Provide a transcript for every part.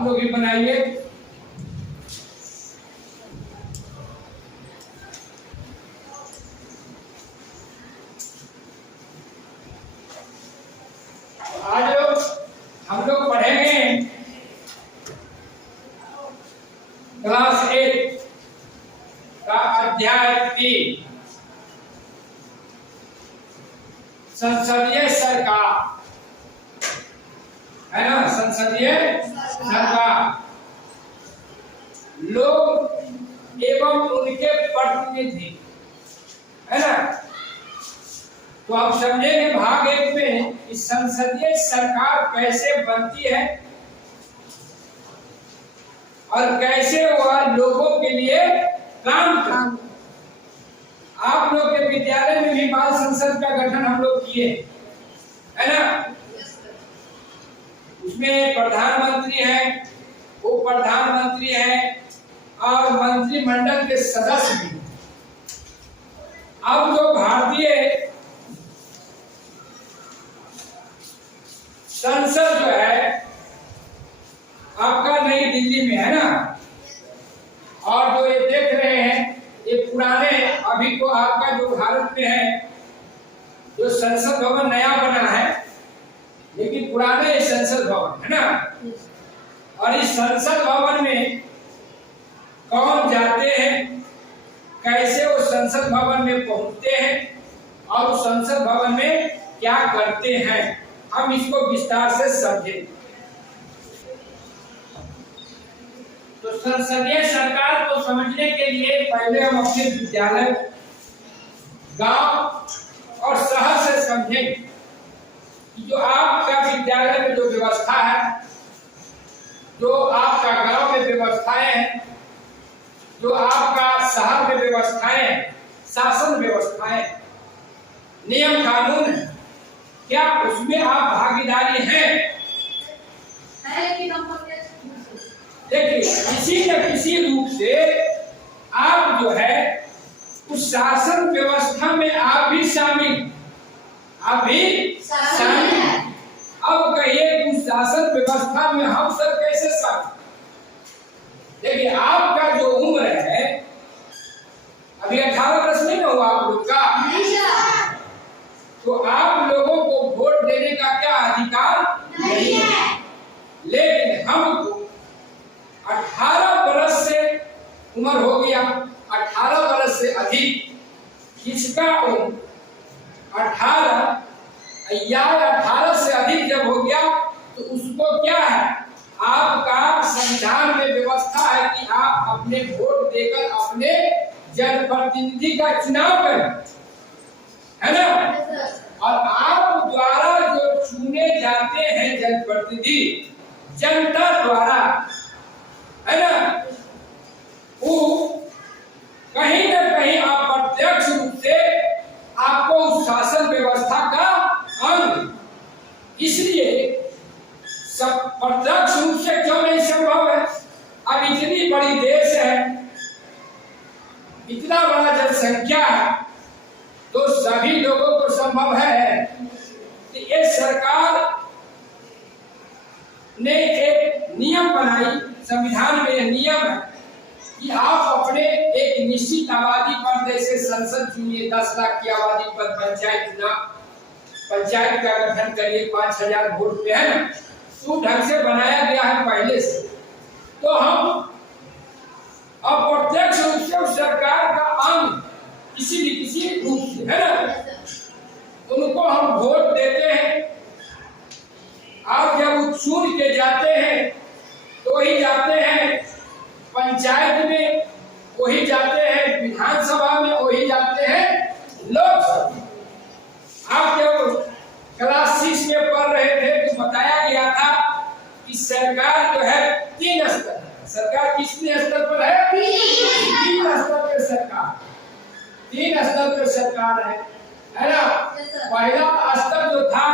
आप लोग भी बनाइए। आज हम लोग पढ़ेंगे क्लास 8 का अध्याय 3 संसदीय सरकार, है ना। संसदीय सरकार, लोग एवं उनके प्रतिनिधि, है ना। तो आप समझेंगे भाग 1 में कि संसदीय सरकार कैसे बनती है और कैसे वह लोगों के लिए काम करती है। आप लोग के विद्यालय में भी बाल संसद का गठन हम लोग किए, है ना। उसमें प्रधानमंत्री है, उप प्रधानमंत्री है और मंत्रिमंडल के सदस्य भी। अब जो भारतीय संसद जो है आपका नई दिल्ली में है ना, और जो ये देख रहे हैं ये पुराने, अभी तो आपका जो भारत में है जो संसद भवन नया बना है, लेकिन पुराने संसद भवन है ना। और इस संसद भवन में कौन जाते हैं, कैसे वो संसद भवन में पहुंचते हैं और उस संसद भवन में क्या करते हैं, हम इसको विस्तार से समझें। तो संसदीय सरकार को समझने के लिए पहले हम अपने विद्यालय, गांव और शहर से समझें कि जो आपका विद्यालय में जो व्यवस्था है, जो आपका गांव में व्यवस्थाएं हैं, जो आपका शहर में व्यवस्थाएं, शासन व्यवस्थाएं, नियम कानून है, क्या उसमें आप भागीदारी हैं? देखिए, किसी न किसी रूप से आप जो है उस शासन व्यवस्था में आप भी शामिल, अब कहिए उस शासन व्यवस्था में हम सब कैसे शामिल? देखिए, आपका जो उम्र है अभी 18 वर्ष नहीं हुआ आप लोग का, तो आप लोगों को वोट देने का क्या अधिकार नहीं है। लेकिन हमको 18 वर्ष से उम्र हो गया, 18 वर्ष से अधिक जिसका उम्र 18 या 18 से अधिक जब हो गया तो उसको क्या है, आपका संविधान में व्यवस्था है कि आप अपने वोट देकर अपने जनप्रतिनिधि का चुनाव करें, है ना। और आप द्वारा जो चुने जाते हैं जनप्रतिनिधि जनता द्वारा, है ना, वो कहीं न कहीं अप्रत्यक्ष रूप से आपको उस शासन व्यवस्था का अंग, इसलिए सब प्रत्यक्ष रूप से क्यों नहीं संभव है। अब इतनी बड़ी देश है, इतना बड़ा जनसंख्या है, तो सभी लोगों को संभव है कि ये सरकार ने एक नियम बनाई, संविधान में यह नियम है कि आप अपने एक निश्चित आबादी पर, जैसे संसद चुनिए 10 लाख की आबादी पर पंचायत चुनाव, पंचायत का गठन करिए 5000 वोट पे, है ना। तो ढंग से बनाया गया है पहले से, तो हम अप्रत्यक्ष रूप से उस सरकार का अंग किसी भी किसी रूप से, है ना, उनको हम वोट देते हैं। और जब वो चुन के जाते हैं तो ही जाते हैं पंचायत में, वही जाते हैं विधानसभा में, वही जाते हैं लोकसभा। आप जब क्लास 6 में पढ़ रहे थे तो बताया गया था कि सरकार जो है 3 स्तर, सरकार कितने स्तर पर है? 3 स्तर पर सरकार, 3 स्तर पर सरकार है ना। पहला स्तर जो था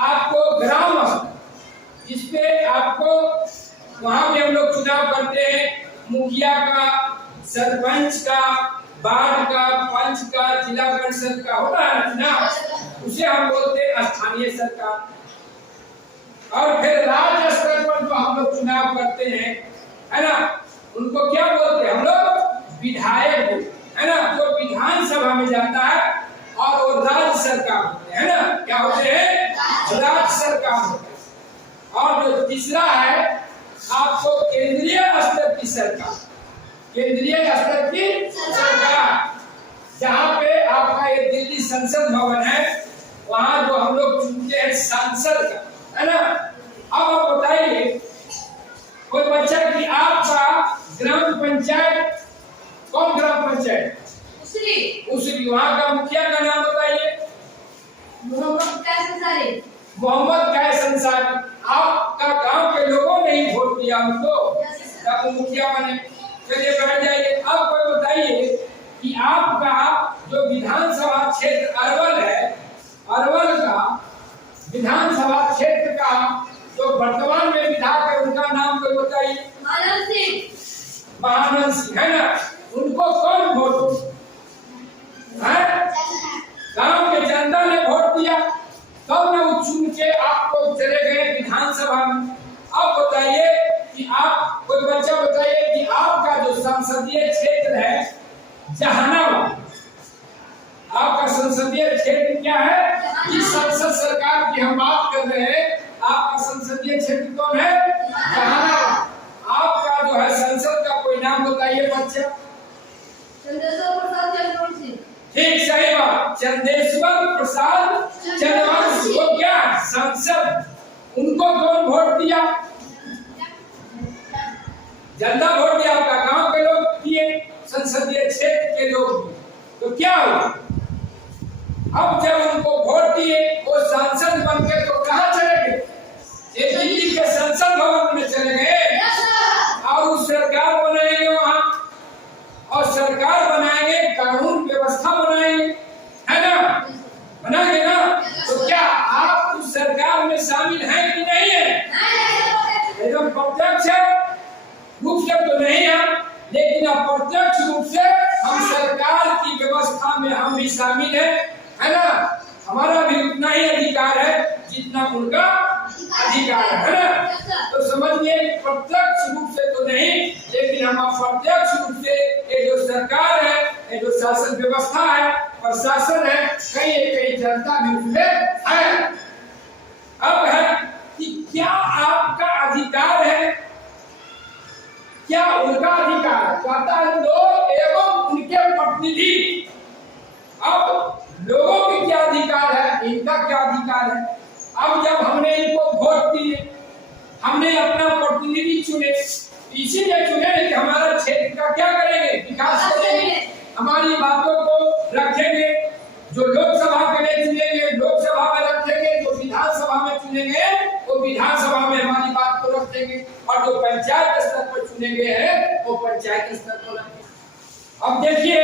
आपको ग्राम स्तर, जिसपे आपको वहां पे हम लोग चुनाव करते हैं, मुखिया का, सरपंच का, वार्ड का, पंच का, जिला परिषद का होता है ना, उसे हम बोलते हैं स्थानीय सरकार। और फिर राज्य स्तर पर को हम लोग चुनाव करते हैं, है ना, उनको क्या बोलते हैं हम लोग? विधायक बोलते हैं, है ना, जो विधानसभा में जाता है, और वो राज्य सरकार होते हैं, है ना, क्या होते हैं? राज्य सरकार होते हैं। और जो तीसरा है आपको केंद्रीय स्तर की सरकार, केंद्रीय स्तर की सरकार, जहाँ पे आपका ये दिल्ली संसद भवन है, वहाँ जो हम लोग चुनते हैं सांसद का, है ना। अब आप बताइए कोई बच्चा कि आपका ग्राम पंचायत, कौन ग्राम पंचायत? उसरी, वहाँ का मुखिया का नाम बताइए। मोहम्मद कैस अंसारी। आपका गांव के लोगों ने ही वोट दिया उनको, तब वो मुखिया बने। चलिए बैठ जाइए। अब कोई बताइए कि आपका जो विधानसभा क्षेत्र अरवल है, अरवल का विधानसभा क्षेत्र का जो वर्तमान में विधायक है, उनका नाम कोई बताइए? महानंद सिंह, है ना। उनको कौन वोट? गांव के जनता ने वोट दिया, तब ना वो चुन के आपको चले गए विधानसभा में। अब बताइए कि आप, कोई बच्चा बताइए कि आपका जो संसदीय क्षेत्र है जहानाबाद, आपका संसदीय क्षेत्र क्या है? इस संसद सरकार की हम बात कर रहे हैं, आपका संसदीय क्षेत्र कौन है? जहानाबाद। आपका जो है संसद का कोई नाम बताइए बच्चा। ठीक, सही बात, चंदेश्वर प्रसाद चंद्रवंशी। वो क्या संसद, उनको कौन वोट दिया? जनता वोट दिया, आपका गांव के लोग दिए, संसदीय क्षेत्र के लोग दिए। तो क्या हुआ? अब जब उनको वोट दिए, वो सांसद बन गए, तो कहाँ चले गए? दिल्ली के संसद भवन में चले गए, और उस सरकार बनाएंगे वहां, और सरकार बनाएंगे, कानून व्यवस्था बनाएंगे, है ना, बनाएंगे ना। तो क्या आप उस सरकार में शामिल हैं कि नहीं है? एकदम प्रत्यक्ष रूप से तो नहीं है, लेकिन अप्रत्यक्ष रूप से हम सरकार की व्यवस्था में हम भी शामिल है ना। हमारा भी उतना ही अधिकार है जितना उनका अधिकार है ना। तो समझिए, प्रत्यक्ष रूप से तो नहीं, लेकिन हम अप्रत्यक्ष रूप से ये जो सरकार है, ये जो शासन व्यवस्था है, प्रशासन है, कई जनता भी उसमें है। अब है कि क्या आपका अधिकार है, क्या उनका अधिकार है? कहता है लोग एवं उनके प्रतिनिधि। अब लोगों की क्या अधिकार है, इनका क्या अधिकार है? अब जब हमने इनको वोट दिए, हमने अपना प्रतिनिधि चुने, इसीलिए चुने कि हमारा क्षेत्र का क्या करेंगे? विकास करेंगे, हमारी बातों को रखेंगे, जो लोकसभा के लिए चुनेंगे लोकसभा में रखेंगे, जो विधानसभा में चुनेंगे वो विधानसभा में हमारी बात को रखेंगे, और जो पंचायत स्तर पर चुनेंगे हैं वो पंचायत स्तर पर रखेंगे। अब देखिए,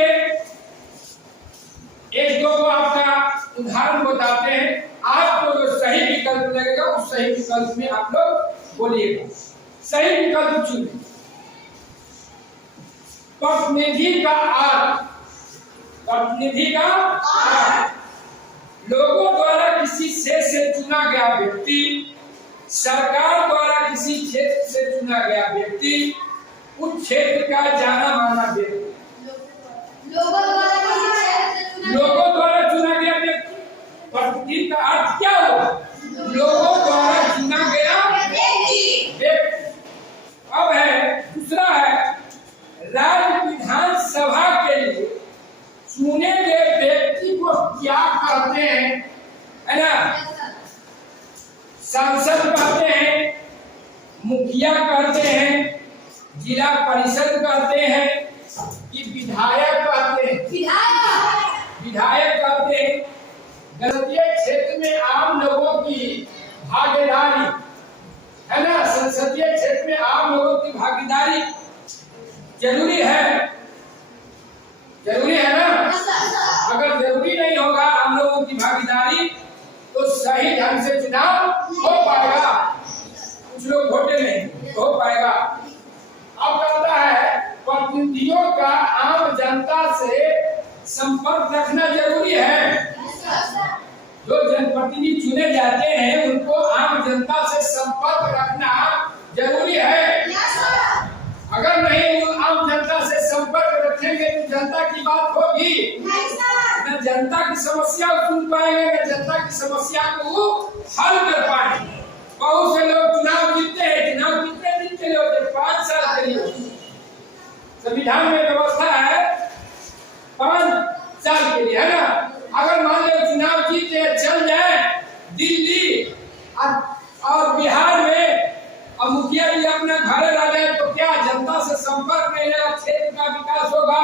एक दो को आपका उदाहरण बताते हैं, आपको जो सही विकल्प लगेगा उस सही विकल्प में आप लोग बोलिएगा। सही विकल्प चुनिए। प्रतिनिधि का अर्थ, प्रतिनिधि का अर्थ लोगों द्वारा किसी क्षेत्र से चुना गया व्यक्ति, सरकार द्वारा किसी क्षेत्र से चुना गया व्यक्ति, उस क्षेत्र का जाना माना व्यक्ति, लोगों द्वारा चुना गया व्यक्ति। प्रतिनिधि का अर्थ क्या हुआ? लोगों द्वारा चुना गया व्यक्ति। अब है दूसरा है, राज्य विधानसभा के लिए चुने गए व्यक्ति को क्या कहते हैं, है ना? सांसद कहते हैं, मुखिया कहते हैं, जिला परिषद कहते हैं, कि विधायक कहते हैं? विधायक कहते हैं। संसदीय क्षेत्र में आम लोगों की भागीदारी, है ना, संसदीय क्षेत्र में आम लोगों की भागीदारी जरूरी है, जरूरी है ना। अगर जरूरी नहीं होगा आम लोगों की भागीदारी, तो सही ढंग से चुनाव हो पाएगा, कुछ लोग वोटे नहीं हो पाएगा। अब कहता है प्रतिनिधियों का आम जनता से संपर्क रखना जरूरी है। जो जनप्रतिनिधि चुने जाते हैं उनको आम जनता से संपर्क रखना जरूरी है। अगर नहीं वो आम जनता से संपर्क रखेंगे तो जनता की बात होगी, न जनता की समस्या सुन पाएंगे, न जनता की समस्या को वो हल कर पाएंगे। बहुत से लोग चुनाव जीतते हैं, चुनाव कितने दिन के लिए होते हैं? 5 साल के लिए। संविधान में व्यवस्था है 5 साल के लिए, है ना। अगर मान लो चुनाव जीते चल जाए दिल्ली और बिहार में, अब मुखिया जी अपना घर आ जाए, तो क्या जनता से संपर्क नहीं रहेगा? क्षेत्र का विकास होगा?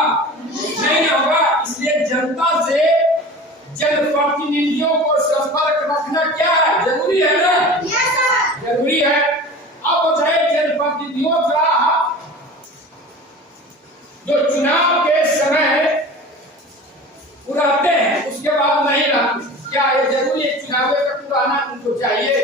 नहीं होगा। इसलिए जनता से जनप्रतिनिधियों को संपर्क रखना क्या है? जरूरी है ना। जरूरी है। अब बताइए जनप्रतिनिधियों का जो चुनाव के समय रहते हैं उसके बाद नहीं रहते, क्या ये जरूरी है? चुनाव तक रहना उनको चाहिए?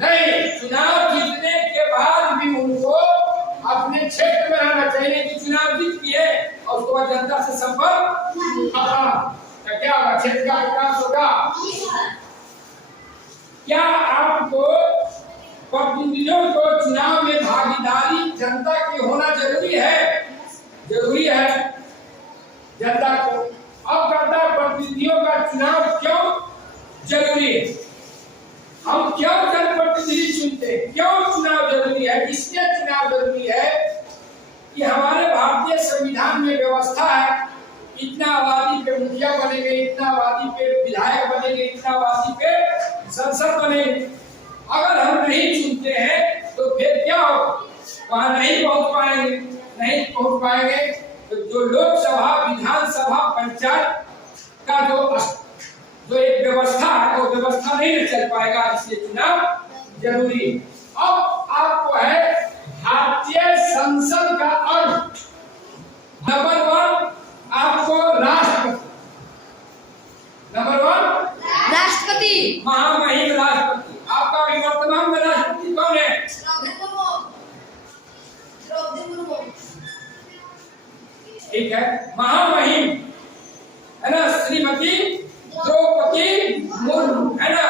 नहीं, चुनाव जीतने के बाद भी उनको अपने क्षेत्र में रहना चाहिए कि चुनाव जीत किए और उसके बाद जनता से संपर्क तो क्या होगा? क्षेत्र का विकास होगा। क्या आपको प्रतिनिधियों को चुनाव में भागीदारी जनता की होना जरूरी है? जरूरी है जनता को। अब कहता है प्रतिनिधियों का चुनाव क्यों जरूरी है? हम क्यों जनप्रतिनिधि चुनते हैं? क्यों चुनाव जरूरी है? इसलिए चुनाव जरूरी है कि हमारे भारतीय संविधान में व्यवस्था है, इतना आबादी पे मुखिया बनेंगे, इतना आबादी पे विधायक बनेंगे, इतना आबादी पे संसद बनेंगे। अगर हम नहीं चुनते हैं तो फिर क्या हो? वहां नहीं पहुंच पाएंगे। नहीं पहुंच पाएंगे तो जो लोकसभा, विधानसभा, पंचायत का जो एक व्यवस्था है वो व्यवस्था नहीं चल पाएगा। इसलिए चुनाव जरूरी। अब आपको है भारतीय संसद का अर्थ। नंबर 1 आपको राष्ट्रपति, नंबर 1 राष्ट्रपति, महामहिम राष्ट्रपति। आपका अभी वर्तमान में राष्ट्रपति कौन है? ठीक है, महामहिम है ना, श्रीमती द्रौपदी मुर्मू, है ना।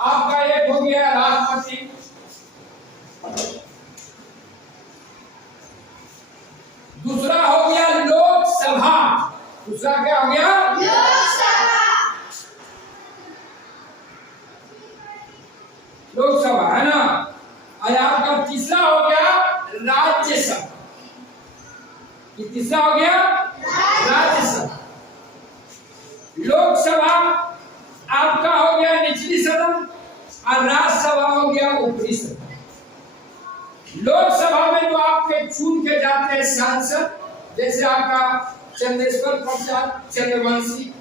आपका एक हो गया राष्ट्रपति। दूसरा हो गया लोकसभा। दूसरा क्या हो गया? लोकसभा, है ना। और आपका तीसरा हो गया राज्यसभा। तीसरा हो गया राज्यसभा। लोकसभा आपका हो गया निचली सदन और राज्यसभा हो गया ऊपरी सदन। लोकसभा में जो आपके चुन के जाते हैं सांसद, जैसे आपका चंद्रेश्वर प्रसाद चंद्रवंशी,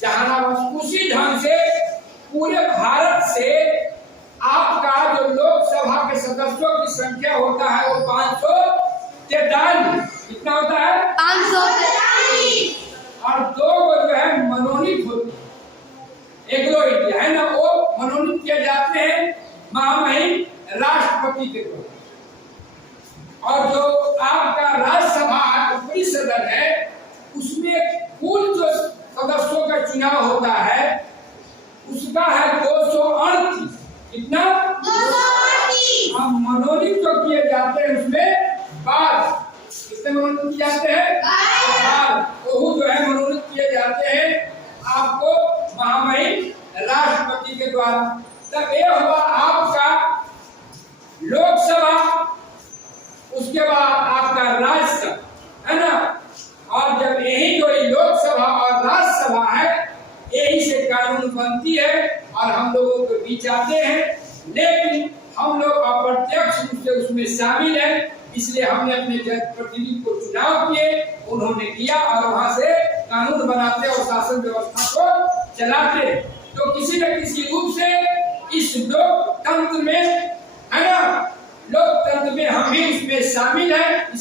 जहानाबाद, उसी ढंग से पूरे भारत से आपका जो लोकसभा के सदस्यों की संख्या होता है वो 543। कितना होता है? 543। और 2 जो है मनोनीत होते हैं, एग्रो इंडिया, है ना, वो मनोनीत किए जाते हैं महामहिम राष्ट्रपति के द्वारा। और जो आपका राज्यसभा ऊपरी सदन है उसमें कुल जो सदस्यों का चुनाव होता है उसका है 238। कितना? 238। हम मनोनीत जो किए जाते हैं उसमें 12। कितने मनोनीत किए जाते हैं? 12। वो जो है मनोनीत किए जाते हैं आपको महामहिम राष्ट्रपति के द्वारा। तब ये हुआ आपका लोकसभा, उसके बाद आपका राज्यसभा, है ना। और जब यही जो लोकसभा और राज्यसभा है यही से कानून बनती है और हम लोगों के बीच आते हैं, लेकिन हम लोग अप्रत्यक्ष रूप से उसमें शामिल हैं। इसलिए हमने अपने जनप्रतिनिधि को चुनाव किए, उन्होंने किया और वहां से कानून बनाते और शासन व्यवस्था को चलाते। तो किसी न किसी रूप से इस लोकतंत्र में, है ना, लोकतंत्र में हम भी इसमें शामिल हैं।